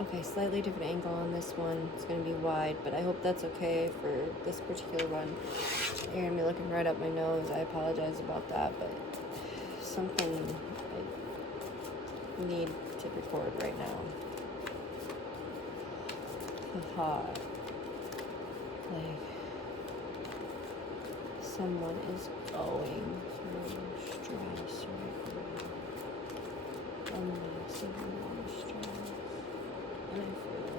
Okay, slightly different angle on this one. It's going to be wide, but I hope that's okay for this particular one. You're going to be looking right up my nose. I apologize about that, but something I need to record right now. Hot. Like, someone is going through stress right now. A massive amount of stress. And I feel it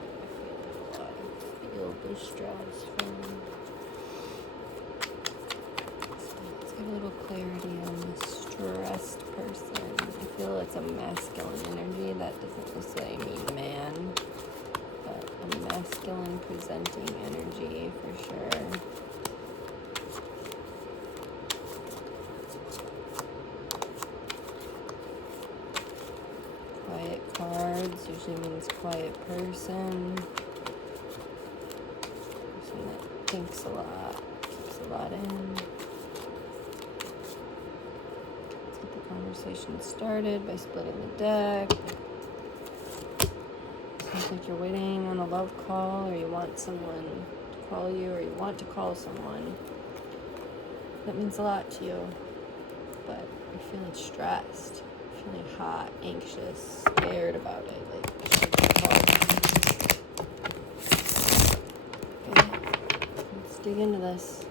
a lot. I feel the stress from. Let's get a little clarity on this stressed person. I feel it's a masculine energy. That doesn't necessarily mean man, but a masculine presenting energy for sure. Quiet cards usually means quiet person. Person that thinks a lot, keeps a lot in. Let's get the conversation started by splitting the deck. Sounds like you're waiting on a love call, or you want someone to call you, or you want to call someone. That means a lot to you, but you're feeling stressed. Feeling hot, anxious, scared about it. Like, should you call? Okay, let's dig into this.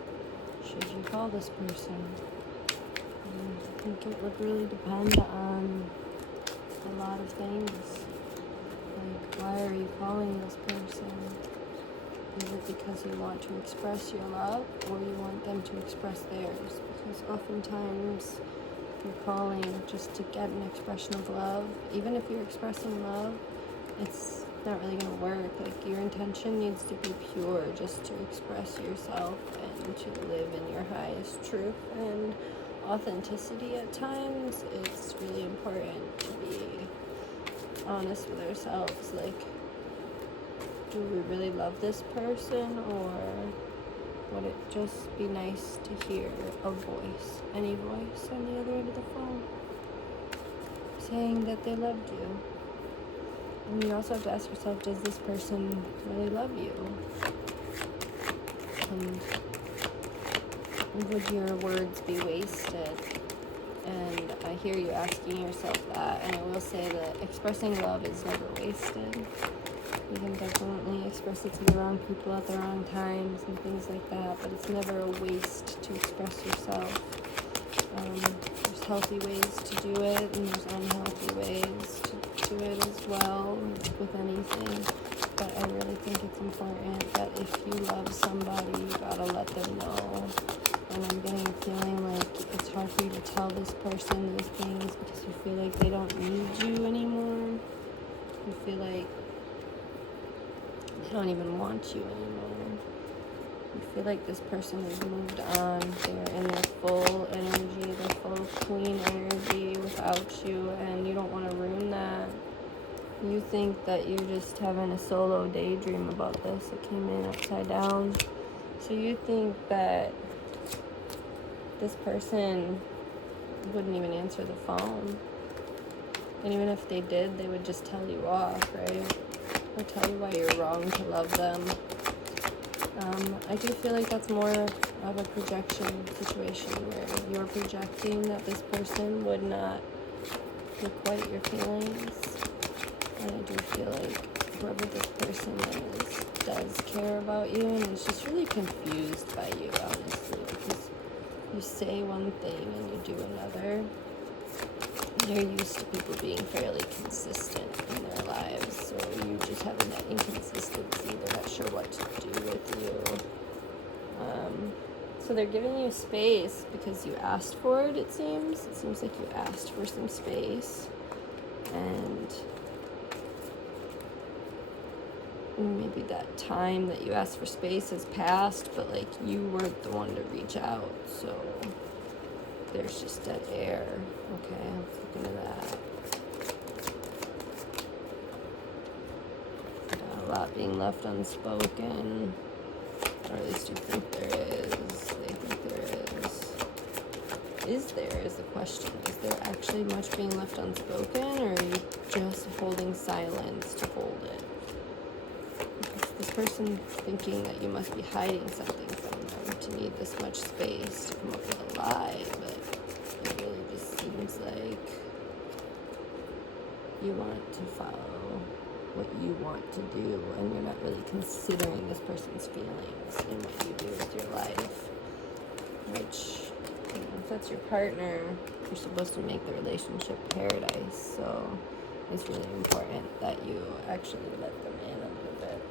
Should you call this person? I think it would really depend on a lot of things. Like, why are you calling this person? Is it because you want to express your love, or you want them to express theirs? Because oftentimes you're calling just to get an expression of love. Even if you're expressing love, it's not really going to work. Like, your intention needs to be pure, just to express yourself and to live in your highest truth and authenticity. At times, it's really important to be honest with ourselves. Like, do we really love this person, or would it just be nice to hear a voice, any voice on the other end of the phone, saying that they loved you? And you also have to ask yourself, does this person really love you? And would your words be wasted? And I hear you asking yourself that, and I will say that expressing love is never wasted. You can definitely express it to the wrong people at the wrong times and things like that, but it's never a waste to express yourself. There's healthy ways to do it, and there's unhealthy ways to do it as well with anything. But I really think it's important that if you love somebody, you gotta let them know. And I'm getting a feeling like it's hard for you to tell this person these things because you feel like they don't need you anymore. You feel like they don't even want you anymore. You feel like this person has moved on. They're in their full energy, their full queen energy without you, and you don't want to ruin that. You think that you're just having a solo daydream about this. It came in upside down. So you think that this person wouldn't even answer the phone. And even if they did, they would just tell you off, right? Or tell you why you're wrong to love them. I do feel like that's more of a projection situation where you're projecting that this person would not requite your feelings. And I do feel like whoever this person is does care about you and is just really confused by you, honestly, because you say one thing and you do another. They're used to people being fairly consistent in their lives, so you just having that inconsistency. They're not sure what to do with you. So they're giving you space because you asked for it, it seems. It seems like you asked for some space. And maybe that time that you asked for space has passed, but like you weren't the one to reach out, so there's just dead air. Okay, let's look into that. A lot being left unspoken, or at least you think there is. They think there is. Is there is the question. Is there actually much being left unspoken, or are you just holding silence to hold it? This person's thinking that you must be hiding something from them to need this much space to come up with a lie, but it really just seems like you want to follow what you want to do, and you're not really considering this person's feelings in what you do with your life, which, you know, if that's your partner, you're supposed to make the relationship paradise, so it's really important that you actually let them in a little bit.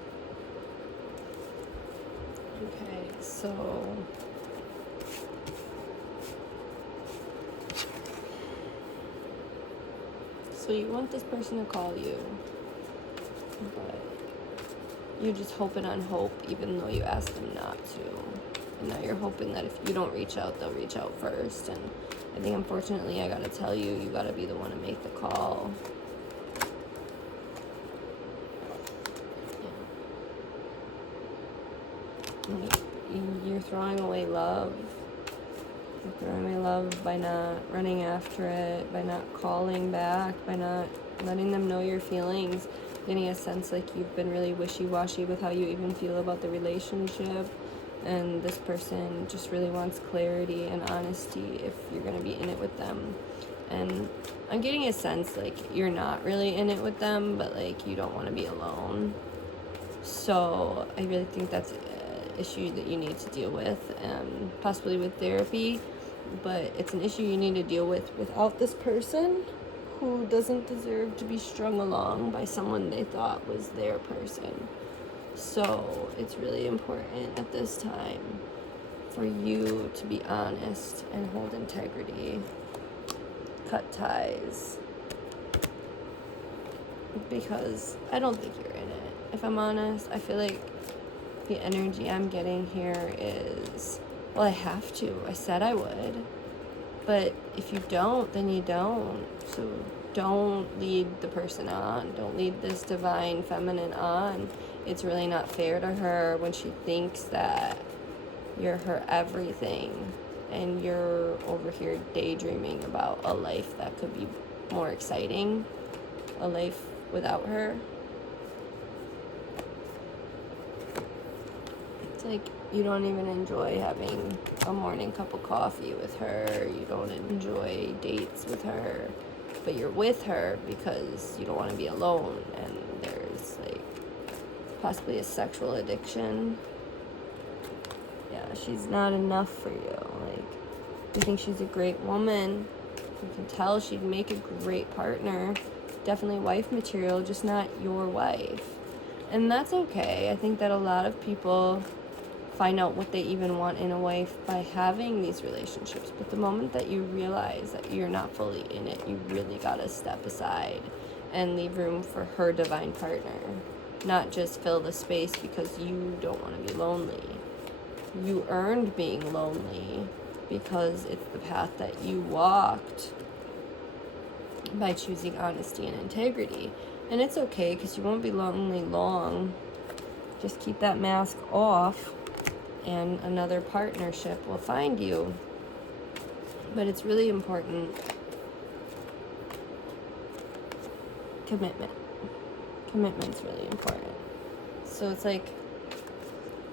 Okay, so you want this person to call you, but you're just hoping on hope, even though you ask them not to. And now you're hoping that if you don't reach out, they'll reach out first. And I think, unfortunately, I gotta tell you, you gotta be the one to make the call. You're throwing away love. You're throwing away love by not running after it, by not calling back, by not letting them know your feelings, getting a sense like you've been really wishy-washy with how you even feel about the relationship. And this person just really wants clarity and honesty if you're going to be in it with them. And I'm getting a sense like you're not really in it with them, but like you don't want to be alone. So I really think that's an issue that you need to deal with, possibly with therapy, but it's an issue you need to deal with without this person who doesn't deserve to be strung along by someone they thought was their person. So it's really important at this time for you to be honest and hold integrity, cut ties, because I don't think you're in it. If I'm honest, I feel like the energy I'm getting here is, well, I have to. I said I would. But if you don't, then you don't. So don't lead the person on. Don't lead this divine feminine on. It's really not fair to her when she thinks that you're her everything and you're over here daydreaming about a life that could be more exciting, a life without her. It's like you don't even enjoy having a morning cup of coffee with her. You don't enjoy dates with her, but you're with her because you don't want to be alone. And there's like possibly a sexual addiction. Yeah, she's not enough for you. Like, you think she's a great woman. You can tell she'd make a great partner. Definitely wife material, just not your wife. And that's okay. I think that a lot of people find out what they even want in a wife by having these relationships. But the moment that you realize that you're not fully in it, you really gotta step aside and leave room for her divine partner. Not just fill the space because you don't want to be lonely. You earned being lonely because it's the path that you walked by choosing honesty and integrity. And it's okay because you won't be lonely long. Just keep that mask off and another partnership will find you. But it's really important. Commitment. Commitment's really important. So it's like,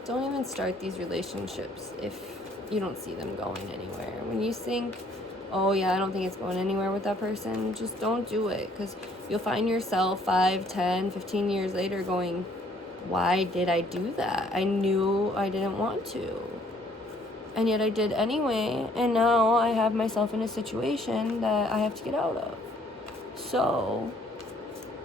don't even start these relationships if you don't see them going anywhere. When you think, oh yeah, I don't think it's going anywhere with that person, just don't do it, because you'll find yourself 5, 10, 15 years later going, why did I do that? I knew I didn't want to. And yet I did anyway, and now I have myself in a situation that I have to get out of. So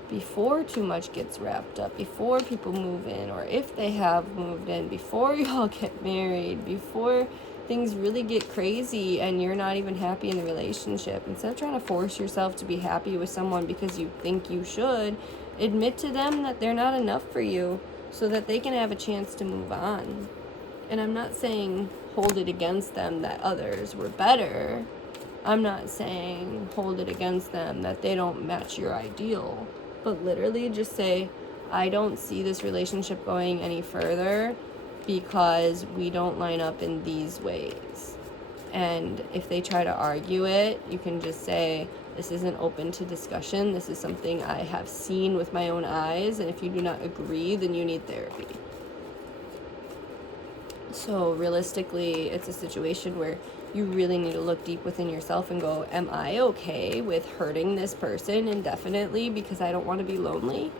before too much gets wrapped up, before people move in, or if they have moved in, before you all get married, before things really get crazy and you're not even happy in the relationship, instead of trying to force yourself to be happy with someone because you think you should, admit to them that they're not enough for you so that they can have a chance to move on. And I'm not saying hold it against them that others were better. I'm not saying hold it against them that they don't match your ideal. But literally just say, I don't see this relationship going any further because we don't line up in these ways. And if they try to argue it, you can just say, This isn't open to discussion. This is something I have seen with my own eyes, and if you do not agree, then you need therapy. So realistically, it's a situation where you really need to look deep within yourself and go, am I okay with hurting this person indefinitely because I don't want to be lonely?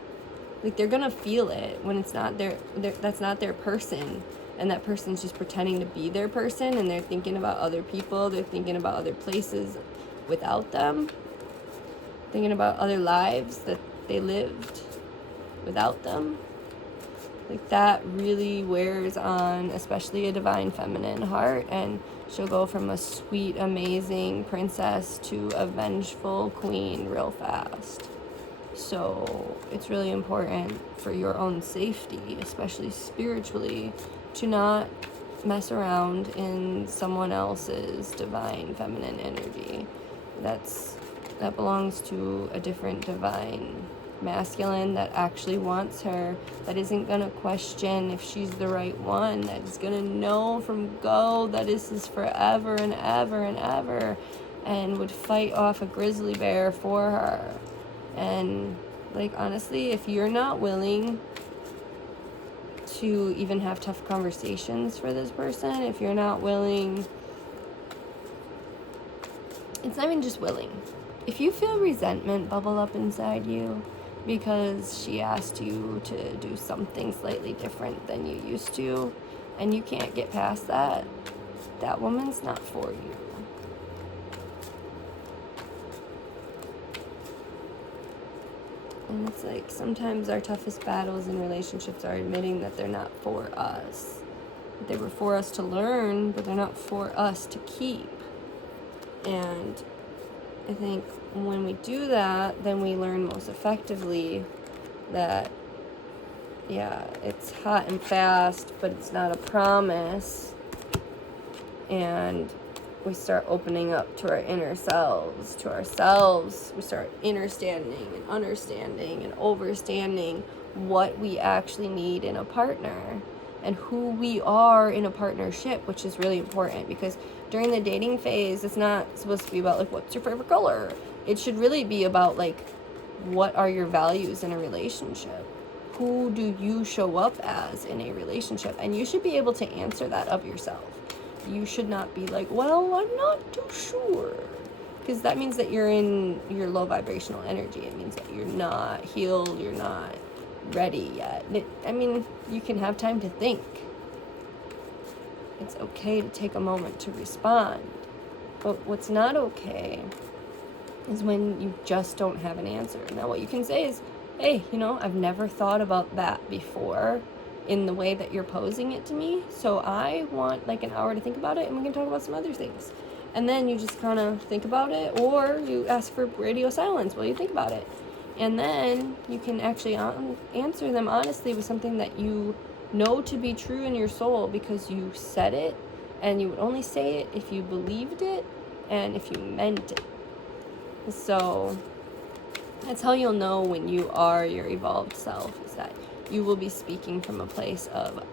Like, they're gonna feel it when it's not that's not their person, and that person's just pretending to be their person, and they're thinking about other people, they're thinking about other places without them, thinking about other lives that they lived without them. Like, that really wears on especially a divine feminine heart, and she'll go from a sweet, amazing princess to a vengeful queen real fast. So it's really important for your own safety, especially spiritually, to not mess around in someone else's divine feminine energy. That belongs to a different divine masculine that actually wants her, that isn't gonna question if she's the right one, that is gonna know from go that this is forever and ever and ever, and would fight off a grizzly bear for her. And like, honestly, if you're not willing to even have tough conversations for this person, if you're not willing, it's not even just willing. If you feel resentment bubble up inside you because she asked you to do something slightly different than you used to, and you can't get past that, that woman's not for you. And it's like, sometimes our toughest battles in relationships are admitting that they're not for us. They were for us to learn, but they're not for us to keep. And I think when we do that, then we learn most effectively that, yeah, it's hot and fast, but it's not a promise. And we start opening up to our inner selves, to ourselves. We start understanding and overstanding what we actually need in a partner and who we are in a partnership, which is really important, because during the dating phase, it's not supposed to be about, like, what's your favorite color? It should really be about, like, what are your values in a relationship? Who do you show up as in a relationship? And you should be able to answer that of yourself. You should not be like, well, I'm not too sure. Because that means that you're in your low vibrational energy. It means that you're not healed, you're not ready yet. You can have time to think. It's okay to take a moment to respond. But what's not okay is when you just don't have an answer. Now, what you can say is, hey, I've never thought about that before in the way that you're posing it to me, so I want like an hour to think about it, and we can talk about some other things. And then you just kind of think about it, or you ask for radio silence while you think about it, and then you can actually answer them honestly with something that you know to be true in your soul, because you said it, and you would only say it if you believed it and if you meant it. So that's how you'll know when you are your evolved self, is that you will be speaking from a place of,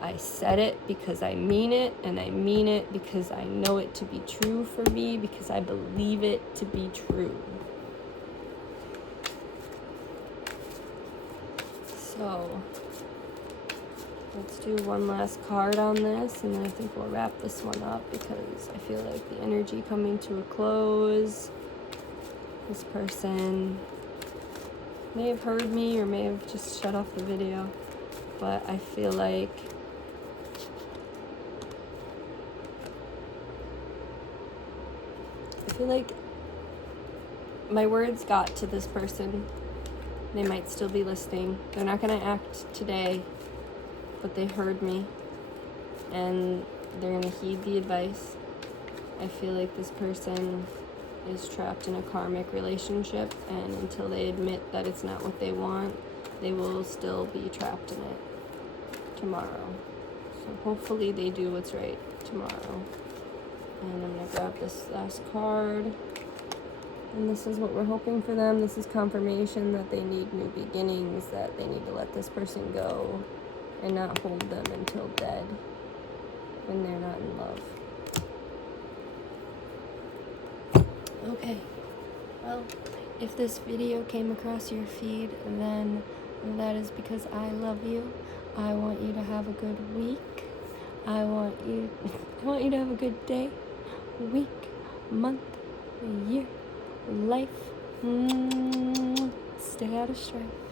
I said it because I mean it, and I mean it because I know it to be true for me, because I believe it to be true. So let's do one last card on this, and then I think we'll wrap this one up, because I feel like the energy coming to a close. This person may have heard me or may have just shut off the video, but I feel like my words got to this person. They might still be listening. They're not going to act today, but they heard me, and they're going to heed the advice. I feel like this person is trapped in a karmic relationship, and until they admit that it's not what they want, they will still be trapped in it tomorrow. So hopefully they do what's right tomorrow. And I'm going to grab this last card. And this is what we're hoping for them. This is confirmation that they need new beginnings, that they need to let this person go and not hold them until dead when they're not in love. Okay. Well, if this video came across your feed, then that is because I love you. I want you to have a good week. I want you to have a good day, week, month, year, life. Stay out of strife.